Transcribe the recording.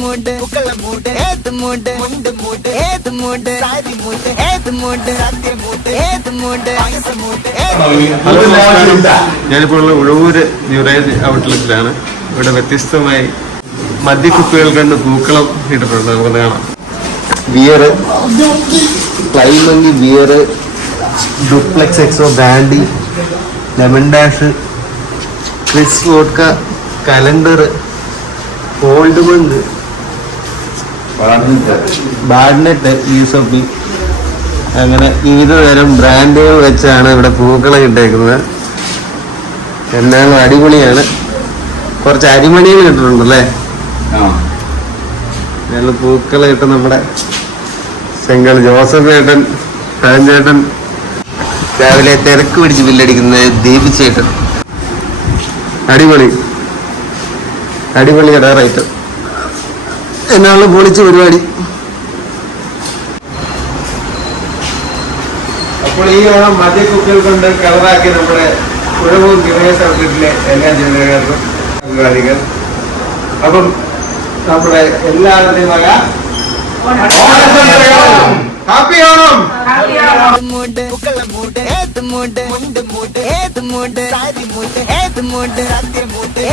മൂട് പൂക്കള മൂട് ഏത് മൂട് മുണ്ട് മൂട് ഏത് മൂട് സാരി മൂട് ഏത് മൂട് സത്യ മൂട് ഏത് മൂട് മൂട്. ഞാനിപ്പോൾ ഉള്ള ഉഴവൂര് ന്യൂറേജ് ഔട്ട്ലെറ്റിലാണ്. ഇവിടെ വ്യത്യസ്തമായി മദ്യക്കുപ്പികൾ കണ്ട് പൂക്കളം ഇട്ടിട്ടുണ്ട്. നമുക്ക് കാണാം. ബിയറ്, ക്ലൈമങ്ങി beer, duplex XO brandy, lemon dash, ക്രിസ് വോഡ്ക, കലണ്ടർ, ഓൾഡ് മങ്ക്, ബാഡ്നെറ്റ്, യൂസഫി, അങ്ങനെ വിവിധ തരം ബ്രാൻഡുകൾ വെച്ചാണ് ഇവിടെ പൂക്കളം ഇട്ടേക്കുന്നത്. എന്നാലും അടിപൊളിയാണ്. കുറച്ച് അരിമണികൾ ഇട്ടിട്ടുണ്ടല്ലേ? ഞങ്ങൾ പൂക്കളം ഇട്ട് നമ്മുടെ ചെങ്കൽ ജോസഫ് ചേട്ടൻ, ചേട്ടൻ, രാവിലെ തിരക്ക് പിടിച്ച് ബില്ലടിക്കുന്നത് ദീപി ചേട്ടൻ. അടിപൊളി അടിപൊളി ഇടാറായിട്ട് എന്നാണ് പൊളിച്ച പരിപാടി. അപ്പോൾ ഈ ഓണം മദ്യക്കുപ്പികൾ കൊണ്ട് കളറാക്കി നമ്മുടെ ഉഴവൂർ ന്യൂറേജ് ഔട്ട്ലെറ്റിലെ എല്ലാ ജീവനക്കാർക്കും അഭിവാദികൾ. അപ്പം നമ്മുടെ എല്ലാവരുടെയും വക ഹാപ്പി ഓണം. മൂട് പൂക്കള മൂട് ഏത് മൂട് മുണ്ട് മൂട് ഏത് മൂട് സാരി മൂട് ഏത് മൂട് സത്യ മൂട്.